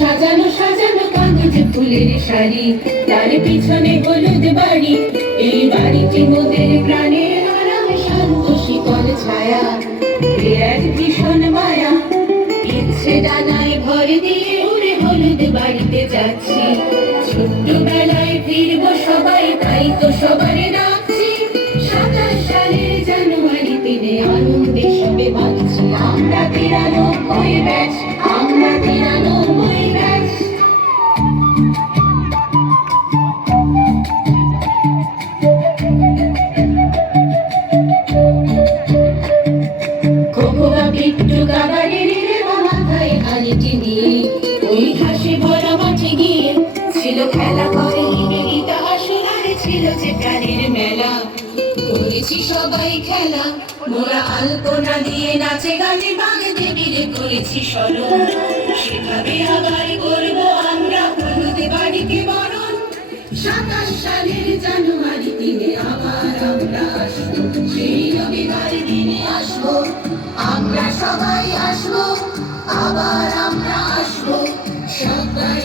সাজানো সাজানো কাগজে ফুলের শাড়ি, তার পিছনে হলুদ বাড়ি। এই বাড়িটি মোদের প্রাণের আরাম, শান্ত শীতল ছায়া, এ এক ভীষণ মায়া। ইচ্ছে ডানায় ভর দিয়ে উড়ে হলুদ বাড়িতে যাচ্ছি, ছোট্টবেলায় ফিরবো সবাই, তাই তো সবাই ডাকছি। ২৭ সালের জানুয়ারি দিনে আনন্দে সবে বাঁচছি। আমরা ৯৩ ব্যাচ, আমরা ৯৩ ব্যাচ। খোকোবা বিট্টু কাবাডির মাথায় হাড়িটি নিয়ে ওই ঘাসে ভরা মাঠে গিয়ে ছিল খেলা করে গীতা আসর, আর ছিল যে প্রাণের মেলা। করেছি সবাই খেলা, মোরা আলপনা দিয়ে নাচে গানে বাঘ দেবীর করেছি স্মরণ। সেভাবে আবার করবো আমরা হলুদ বাড়িকে বরণ। ২৭ সালের জানুয়ারি দিনে আবার আমরা আসবো, সেই রবিবার দিনে আসবো, আমরা সবাই আসবো, আবার আমরা আসবো সবাই।